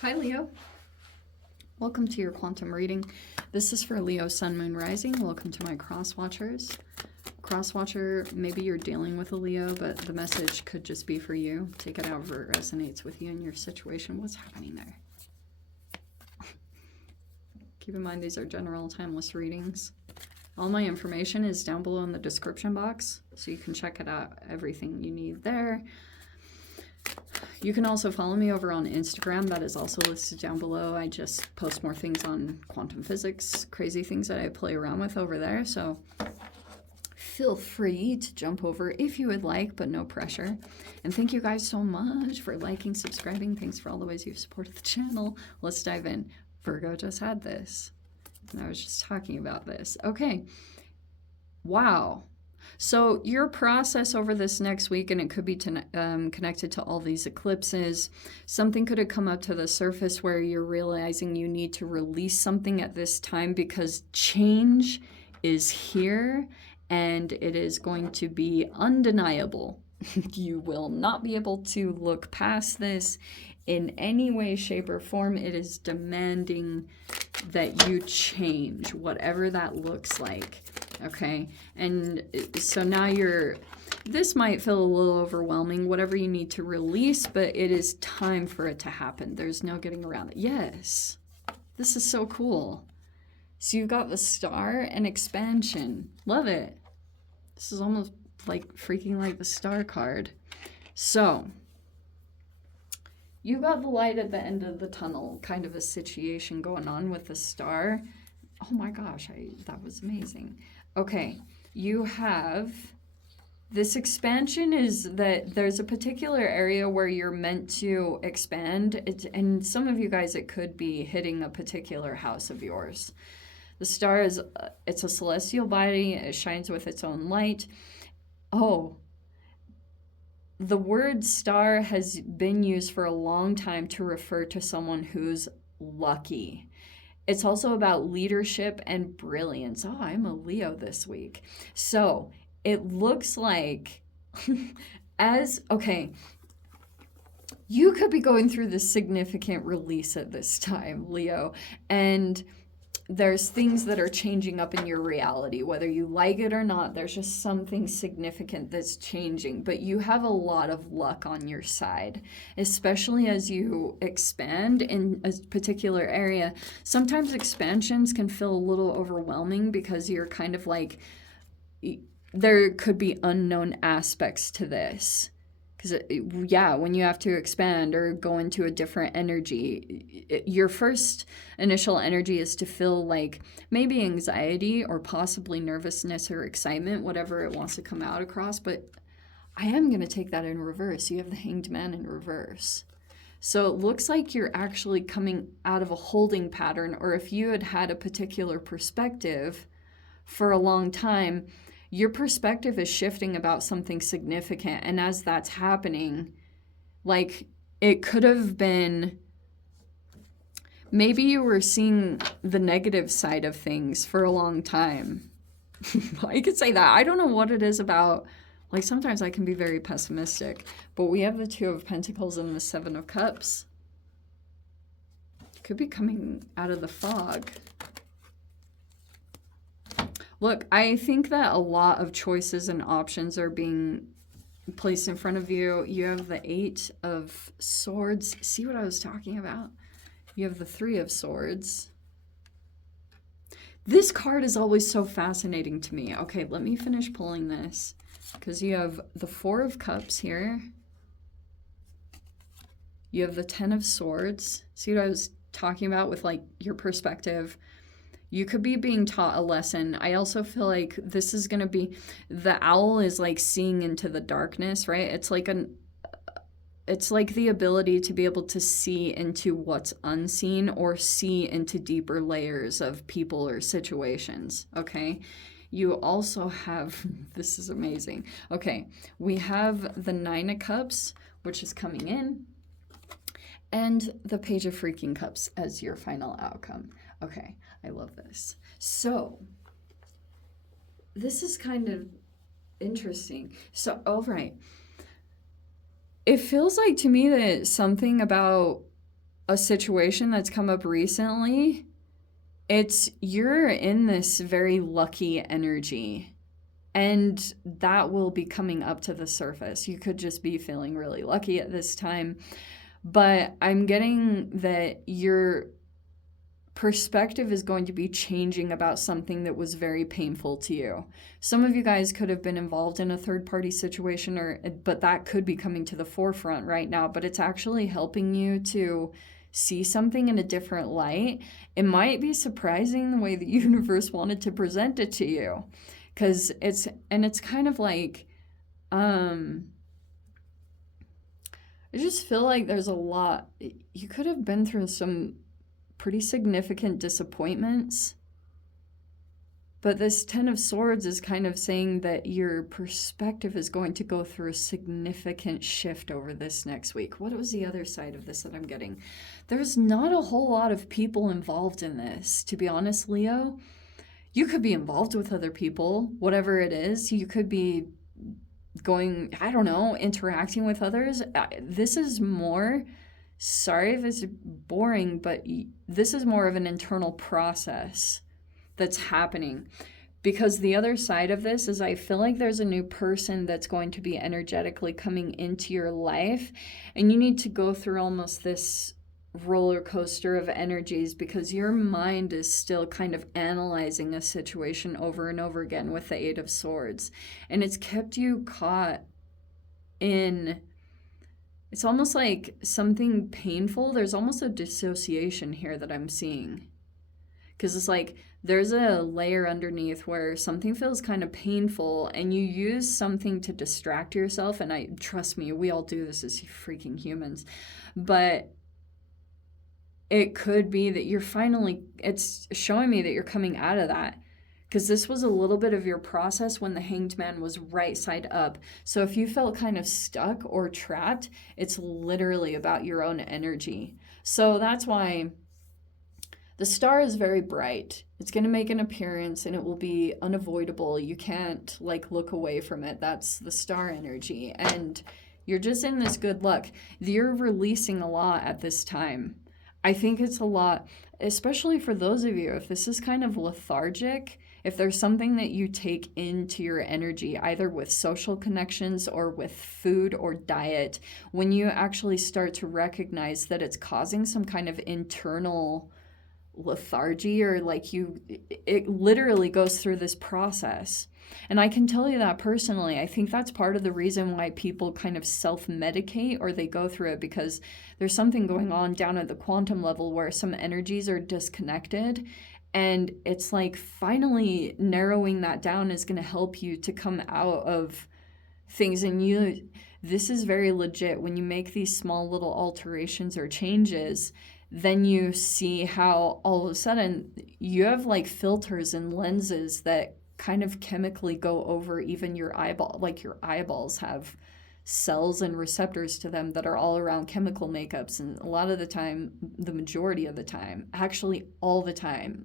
Hi, Leo. Welcome to your quantum reading. This is for Leo, Sun, Moon, Rising. Welcome to my cross watchers. Cross watcher, maybe you're dealing with a Leo, but the message could just be for you. Take it however it resonates with you and your situation. What's happening there? Keep in mind, these are general, timeless readings. All my information is down below in the description box, so you can check it out, everything you need there. You can also follow me over on Instagram. That is also listed down below. I just post more things on quantum physics, crazy things that I play around with over there. So feel free to jump over if you would like, but no pressure. And thank you guys so much for liking, subscribing. Thanks for all the ways you've supported the channel. Let's dive in. Virgo just had this, and I was just talking about this. Okay. Wow. So your process over this next week, and it could be connected to all these eclipses, something could have come up to the surface where you're realizing you need to release something at this time because change is here and it is going to be undeniable. You will not be able to look past this in any way, shape, or form. It is demanding that you change, whatever that looks like. Okay, and so now this might feel a little overwhelming, whatever you need to release, but it is time for it to happen. There's no getting around it. Yes, this is so cool. So you've got the star and expansion. Love it. This is almost like freaking like the star card. So you got the light at the end of the tunnel, kind of a situation going on with the star. Oh my gosh, that was amazing. Okay, you have this expansion is that there's a particular area where you're meant to expand. And some of you guys, it could be hitting a particular house of yours. The star is, it's a celestial body. It shines with its own light. Oh, the word star has been used for a long time to refer to someone who's lucky. It's also about leadership and brilliance. Oh, I'm a Leo this week. So it looks like okay, you could be going through this significant release at this time, Leo, and there's things that are changing up in your reality, whether you like it or not. There's just something significant that's changing, but you have a lot of luck on your side, especially as you expand in a particular area. Sometimes expansions can feel a little overwhelming because you're kind of like, there could be unknown aspects to this. Because, yeah, when you have to expand or go into a different energy, your first initial energy is to feel like maybe anxiety or possibly nervousness or excitement, whatever it wants to come out across. But I am going to take that in reverse. You have the Hanged Man in reverse. So it looks like you're actually coming out of a holding pattern, or if you had had a particular perspective for a long time, your perspective is shifting about something significant. And as that's happening, like, it could have been, maybe you were seeing the negative side of things for a long time. I could say that. I don't know what it is about, like, sometimes I can be very pessimistic, but we have the Two of Pentacles and the Seven of Cups. Could be coming out of the fog. Look, I think that a lot of choices and options are being placed in front of you. You have the Eight of Swords. See what I was talking about? You have the Three of Swords. This card is always so fascinating to me. Okay, let me finish pulling this, because you have the Four of Cups here. You have the Ten of Swords. See what I was talking about with, like, your perspective? You could be being taught a lesson. I also feel like this is going to be, the owl is like seeing into the darkness, right? It's like the ability to be able to see into what's unseen or see into deeper layers of people or situations, okay? You also have, this is amazing. Okay, we have the Nine of Cups, which is coming in, and the Page of freaking Cups as your final outcome. Okay, I love this. So, this is kind of interesting. So, all right. It feels like to me that something about a situation that's come up recently, it's you're in this very lucky energy. And that will be coming up to the surface. You could just be feeling really lucky at this time. But I'm getting that your perspective is going to be changing about something that was very painful to you. Some of you guys could have been involved in a third-party situation, but that could be coming to the forefront right now. But it's actually helping you to see something in a different light. It might be surprising the way the universe wanted to present it to you. Because it's kind of like, I just feel like there's a lot, you could have been through some pretty significant disappointments. But this Ten of Swords is kind of saying that your perspective is going to go through a significant shift over this next week. What was the other side of this that I'm getting? There's not a whole lot of people involved in this, to be honest, Leo. You could be involved with other people, whatever it is. You could be going, I don't know, interacting with others. This is more, sorry if it's boring, but this is more of an internal process that's happening. Because the other side of this is I feel like there's a new person that's going to be energetically coming into your life. And you need to go through almost this roller coaster of energies because your mind is still kind of analyzing a situation over and over again with the Eight of Swords, and it's kept you caught in, it's almost like something painful. There's almost a dissociation here that I'm seeing, because it's like there's a layer underneath where something feels kind of painful and you use something to distract yourself. And I trust me, we all do this as freaking humans, but it could be that you're finally, it's showing me that you're coming out of that, because this was a little bit of your process when the Hanged Man was right side up. So if you felt kind of stuck or trapped, it's literally about your own energy. So that's why the star is very bright. It's going to make an appearance and it will be unavoidable. You can't like look away from it. That's the star energy. And you're just in this good luck. You're releasing a lot at this time. I think it's a lot, especially for those of you, if this is kind of lethargic, if there's something that you take into your energy, either with social connections or with food or diet, when you actually start to recognize that it's causing some kind of internal lethargy, or like it literally goes through this process. And I can tell you that personally. I think that's part of the reason why people kind of self-medicate or they go through it, because there's something going on down at the quantum level where some energies are disconnected. And it's like finally narrowing that down is going to help you to come out of things. And this is very legit. When you make these small little alterations or changes, then you see how all of a sudden you have like filters and lenses that kind of chemically go over even your eyeball. Like your eyeballs have cells and receptors to them that are all around chemical makeups. And a lot of the time, the majority of the time, actually all the time,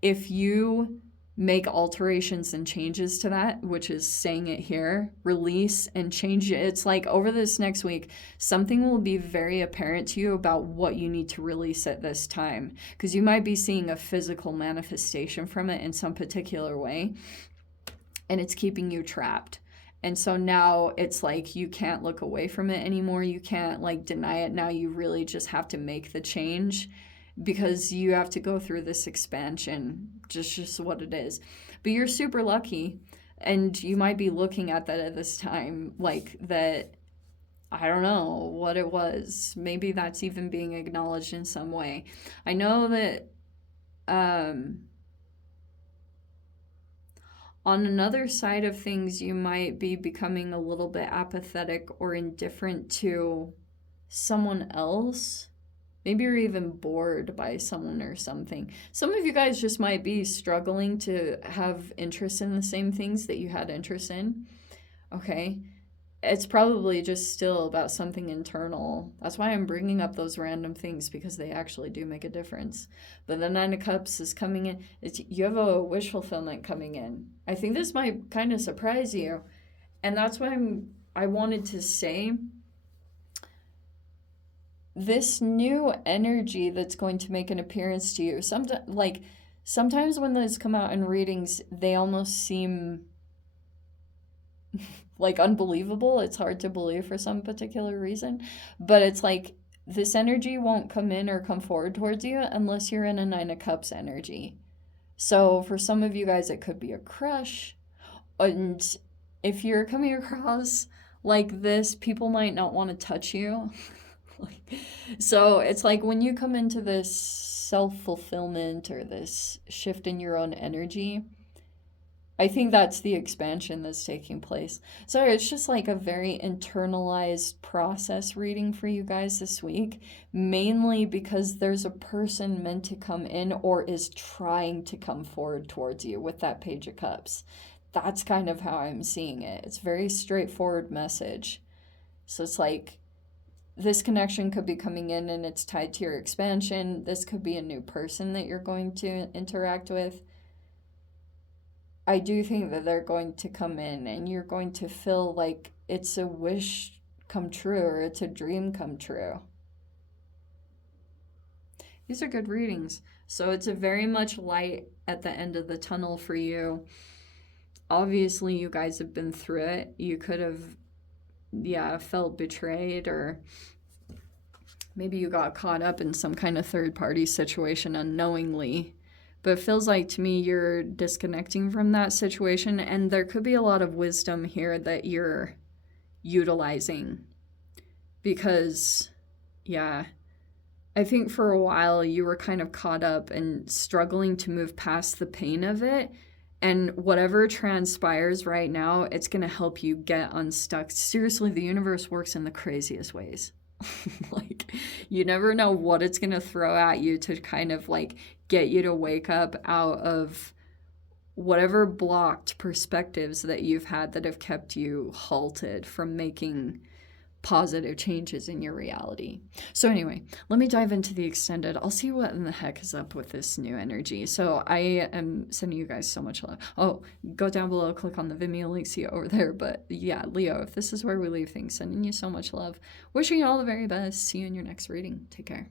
if you make alterations and changes to that, which is saying it here, release and change it. It's like over this next week, something will be very apparent to you about what you need to release at this time, because you might be seeing a physical manifestation from it in some particular way, and it's keeping you trapped. And so now it's like you can't look away from it anymore. You can't like deny it. Now you really just have to make the change, because you have to go through this expansion, just what it is. But you're super lucky, and you might be looking at that at this time, like that, I don't know what it was. Maybe that's even being acknowledged in some way. I know that on another side of things, you might be becoming a little bit apathetic or indifferent to someone else. Maybe you're even bored by someone or something. Some of you guys just might be struggling to have interest in the same things that you had interest in. Okay. It's probably just still about something internal. That's why I'm bringing up those random things, because they actually do make a difference. But the Nine of Cups is coming in. You have a wish fulfillment coming in. I think this might kind of surprise you. And that's why I wanted to say, this new energy that's going to make an appearance to you. Sometimes when those come out in readings, they almost seem like unbelievable. It's hard to believe for some particular reason, but it's like this energy won't come in or come forward towards you unless you're in a Nine of Cups energy. So for some of you guys, it could be a crush. And if you're coming across like this, people might not want to touch you. So it's like when you come into this self-fulfillment or this shift in your own energy, I think that's the expansion that's taking place. Sorry, it's just like a very internalized process reading for you guys this week, mainly because there's a person meant to come in or is trying to come forward towards you with that Page of Cups. That's kind of how I'm seeing it. It's a very straightforward message. So it's like this connection could be coming in and it's tied to your expansion. This could be a new person that you're going to interact with. I do think that they're going to come in and you're going to feel like it's a wish come true or it's a dream come true. These are good readings. So it's a very much light at the end of the tunnel for you. Obviously, you guys have been through it. You could have, felt betrayed, or maybe you got caught up in some kind of third-party situation unknowingly. But it feels like to me you're disconnecting from that situation, and there could be a lot of wisdom here that you're utilizing. Because, I think for a while you were kind of caught up and struggling to move past the pain of it. And whatever transpires right now, it's going to help you get unstuck. Seriously, the universe works in the craziest ways. Like, you never know what it's going to throw at you to kind of like get you to wake up out of whatever blocked perspectives that you've had that have kept you halted from making positive changes in your reality. So anyway, let me dive into the extended. I'll see what in the heck is up with this new energy. So I am sending you guys so much love. Oh, go down below, click on the Vimeo link, see it over there. But yeah, Leo, if this is where we leave things, sending you so much love. Wishing you all the very best. See you in your next reading. Take care.